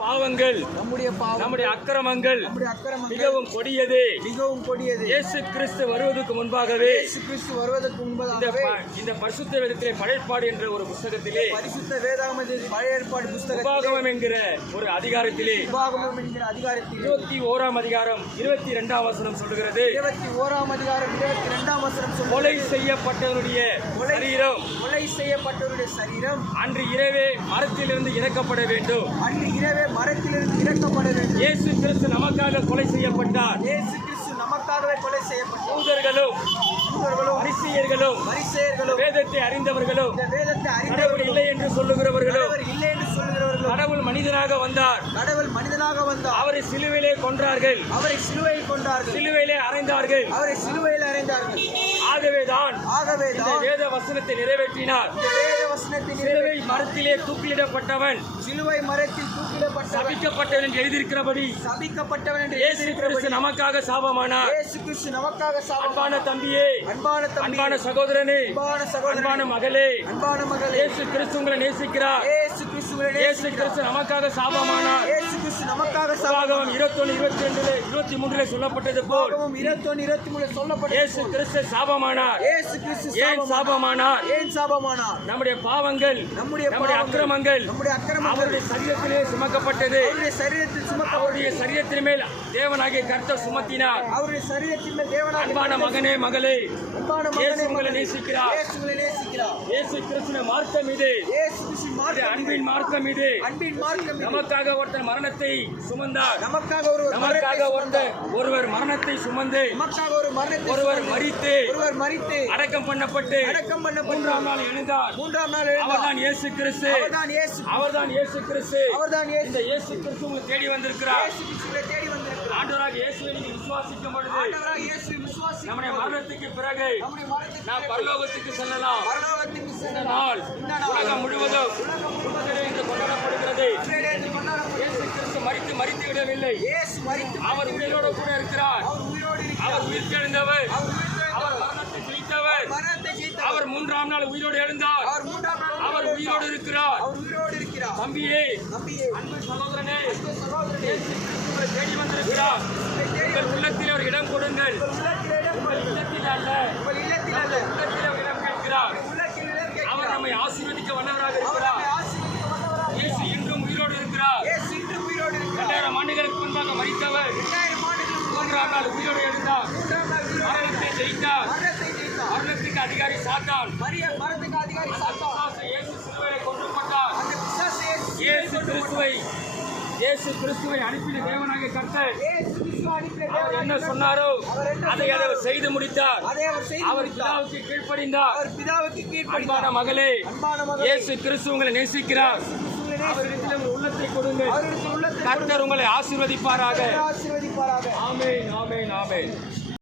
பாவங்கள் நம்முடைய அக்கிரமங்கள் மிகவும் கொடியது. இயேசு கிறிஸ்து வருவதற்கு முன்பாகவே இந்த பரிசுத்த வேதத்திலே பழையற்பாடு என்ற ஒரு புத்தகத்திலே உபாகமம் என்கிற ஒரு அதிகாரத்திலே 21ஆம் அதிகாரம் 22ஆம் வசனம் சொல்லுகிறது, கொலை செய்யப்பட்டவருடைய சரீரம் அன்று இரவே மரத்திலிருந்து இறக்கப்பட வேண்டும். இயேசு கிறிஸ்து நமக்காக கொலை செய்யப்பட்டார். யூதர்களும் பரிசேயர்களும் வேதத்தை அறிந்தவர்களும் கடவுள் இல்லை என்று சொல்லுகிறவர்களும் கடவுள் மனிதனாக வந்தார். அவரை சிலுவையிலே கொன்றார்கள். சிலுவையிலே அறைந்தார்கள். ஆகவேதான் இந்த வேத வசனத்தை நிறைவேற்றினார். சிலுவை மரத்திலே தூக்கிலிடப்பட்டவன் சபிக்கப்பட்டவன் என்று எழுதியிருக்கிறபடி இயேசு கிறிஸ்து நமக்காக சாபமானார். அன்பான தம்பியே, அன்பான சகோதரனே, அன்பான மகளே, இயேசு கிறிஸ்து உங்களை நேசிக்கிறார். இயேசு கிறிஸ்து நமக்காக சாபமானார். உபாகமம் 21:22-23 சொல்லப்பட்டது போல் இயேசு கிறிஸ்து சாபமானார். ஏன் சாபமானார்? நம்முடைய பாவங்கள், நம்முடைய அக்கிரமங்கள் அவருடைய சரீரத்திலே சுமக்கப்பட்டது. அவருடைய சரீரத்தின் மேல் தேவனாகிய கர்த்தர் சுமத்தினார். அன்பான மகனே, மகளே, இயேசு உங்களை நேசிக்கிறார். இயேசு கிறிஸ்துவின் மார்க்கம் இது. அன்பின் மார்க்கம் இது. நமக்காக ஒருத்தர் மரணத்தை சுமந்தார். நமக்காக ஒருவர் மரணத்தை சுமந்து ஒருவர் மரித்து அடக்கம் பண்ணப்பட்டு 3ஆம் நாள் எழுந்தார். அவர்தான் இயேசு கிறிஸ்து. இந்த இயேசு கிறிஸ்து உங்களை தேடி வந்திருக்கிறார். ஆண்டவராக இயேசுவை நீங்கள் விசுவாசிக்கும் பொழுது நம்முடைய மரணத்துக்கு பிறகு நாம் பரலோகத்துக்கு செல்லலாம். இந்த நாள் உலகம் முழுவதும் என்று கொண்டாடப்படுகிறது. இயேசு கிறிஸ்து மரித்து விடவில்லை. அவர் உயிரோடு கூட இருக்கிறார். அவர் உயிர்த்தெழுந்தவர். அவர் மரணத்தை ஜெயித்தவர். அவர் 3ஆம் நாள் உயிரோடு எழுந்தார். அவர் உயிரோடு இருக்கிறார். தம்பியே, அன்பு சகோதரனே, இயேசு கிறிஸ்து உங்களை தேடி வந்திருக்கிறார். உங்கள் உள்ளத்தில் ஒரு இடம் கொடுங்கள். உங்கள் இல்லத்தில் அல்ல, உள்ளத்தில் ஒரு இடம் கேட்கிறார். அவர் நம்மை ஆசீர்வதிக்க வல்லவராக இருக்கிறார். இயேசு இன்றும் உயிரோடு இருக்கிறார். 2000 ஆண்டுகளுக்கு முன்பாக மரித்தவர் 3ஆம் நாள் உயிரோடு எழுந்தார். மரணத்தை ஜெயித்தார். மரணத்துக்கு அதிகாரி சாத்தான். இயேசு சிலுவையிலே கொல்லப்பட்டார். இயேசு கிறிஸ்துவை அனுப்பின தேவனாகிய கர்த்தர் அவர் என்ன சொன்னாரோ அதை அவர் செய்து முடித்தார். அவர் பிதாவுக்கு கீழ்ப்படிந்தார். அன்பான மகளே, இயேசு கிறிஸ்து உங்களை நேசிக்கிறார். அவரிடத்தில் உங்கள் உள்ளத்தை கொடுங்கள். கர்த்தர் உங்களை ஆசீர்வதிப்பாராக. ஆமென், ஆமென், ஆமென்.